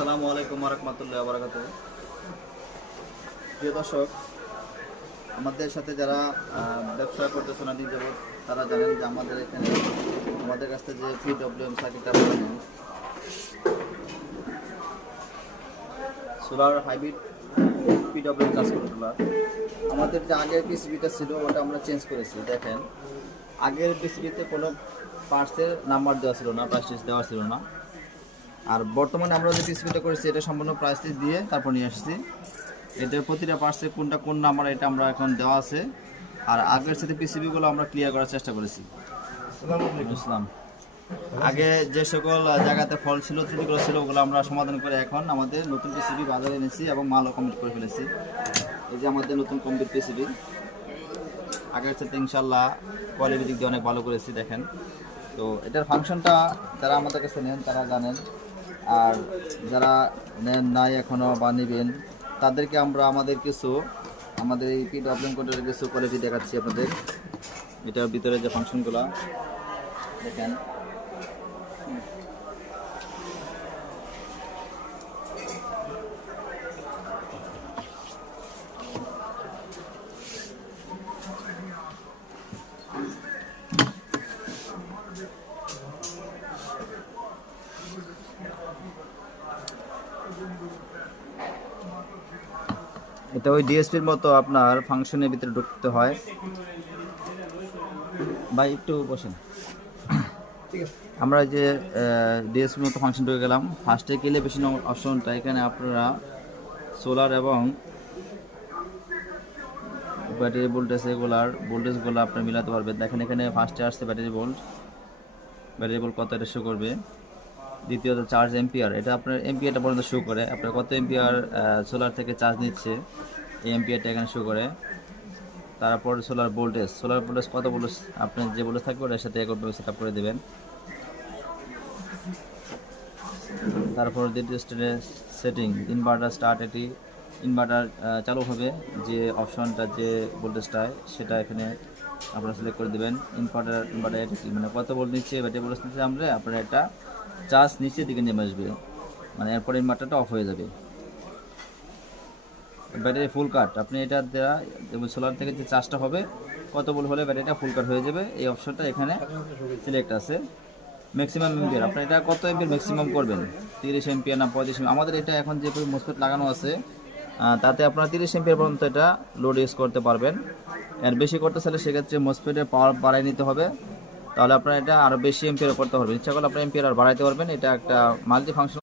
আসসালামু আলাইকুম ওয়া রাহমাতুল্লাহি ওয়া বারাকাতুহু। প্রিয় দর্শক, আমাদের সাথে যারা ব্যবসা করতেছেন অনেক যাবত, তারা জানেন যে আমাদের এখানে আমাদের কাছ থেকে যে পিডব্লিউএম সার্কিটটা বানানো solar hybrid PWM charge controller, আমাদের যে আগের পিসিবিটা ছিল ওটা আমরা চেঞ্জ করেছি। দেখেন, আগের পিসিবিতে কোনো পার্টসের নাম্বার দেওয়া ছিল না, প্রাইস লিস্ট দেওয়া ছিল না। আর বর্তমানে আমরা যে পিসিবিটা করেছি এটা সম্পূর্ণ প্রাইস লিস্ট দিয়ে তারপর নিয়ে আসছি। এটার প্রতিটা পার্টসে কোনটা কোন নাম্বার এটা আমরা এখন দেওয়া আছে। আর আগের সাথে পিসিবিগুলো আমরা ক্লিয়ার করার চেষ্টা করেছি। ইসলাম আগে যে সকল জায়গাতে ফল ছিল, ত্রুটিগুলো ছিল, ওগুলো আমরা সমাধান করে এখন আমাদের নতুন পিসিবি বাজারে এনেছি এবং মালও কমপ্লিট করে ফেলেছি। এই যে আমাদের নতুন কমপ্লিট পিসিবি, আগের সাথে ইনশাল্লাহ কোয়ালিটি দিক দিয়ে অনেক ভালো করেছি। দেখেন, তো এটার ফাংশনটা যারা আমাদের কাছে নেন তারা জানেন, আর যারা নেন নাই এখনও বা নেবেন তাদেরকে আমরা আমাদের এই পিডব্লিউএম কোডের কিছু কোয়ালিটি দেখাচ্ছি আপনাদের। এটার ভিতরে যে ফাংশনগুলো দেখেন, এটা ওই ডিএসপির মতো আপনার ফাংশনের ভিতরে ঢুকতে হয়। ভাই একটু বসেন। আমরা যে ডিএসপির মতো ফাংশন ঢুকে গেলাম। ফার্স্টে গেলে বেশি অপশনটা এখানে আপনারা সোলার এবং ব্যাটারি ভোল্টেজ ভোল্টেজগুলো আপনার মিলাতে পারবেন। দেখেন, এখানে ফার্স্টে আসছে ব্যাটারি ভোল্ট কত এটা শো করবে। দ্বিতীয়ত চার্জ এম্পিয়ার, এটা আপনার এম্পিয়ারটা পর্যন্ত শো করে, আপনার কত এম্পিয়ার সোলার থেকে চার্জ নিচ্ছে এই এম্পিয়ারটা এখানে শো করে। তারপর সোলার ভোল্টেজ কত ভোল্টেজ আপনার যে ভোল্টেজ থাকবে ওটার সাথে একভাবে সেট আপ করে দেবেন। তারপর দ্বিতীয় স্টেজে সেটিং ইনভার্টার স্টার্ট, এটি ইনভার্টার চালু হবে যে অপশনটা যে ভোল্টেজটায় সেটা এখানে আপনারা সিলেক্ট করে দেবেন। ইনভার্টার এটা কি মানে কত ভোল্ট নিচ্ছে, ব্যাটারি ভোল্টেজ নিচ্ছে আমরা আপনার একটা চার্জ নিচের দিকে নেমে আসবে, মানে এরপরে ইনভার্টারটা অফ হয়ে যাবে। ব্যাটারি ফুল কাট, আপনি এটা দেওয়া সোলার থেকে যে চার্জটা হবে কত ভোল্ট হলে ব্যাটারিটা ফুল কাট হয়ে যাবে, এই অপশনটা এখানে সিলেক্ট আছে। ম্যাক্সিমাম এম্পিয়ার, আপনি এটা কত এম্পিয়ার ম্যাক্সিমাম করবেন, 30 এম্পিয়ার না 35 এম্পিয়ার। আমাদের এটা এখন যে মোসফেট লাগানো আছে তাতে আপনারা 30 এম্পিয়ার পর্যন্ত এটা লোড ইউজ করতে পারবেন। আর বেশি করতে চাইলে সেক্ষেত্রে মোসফেটের পাওয়ার বাড়াই নিতে হবে, তাহলে আপনারা এটা আরও বেশি এম্পিয়ার করতে পারবেন। ইচ্ছা করলে আপনার এম্পিয়ার আর বাড়াইতে পারবেন। এটা একটা মাল্টি ফাংশন।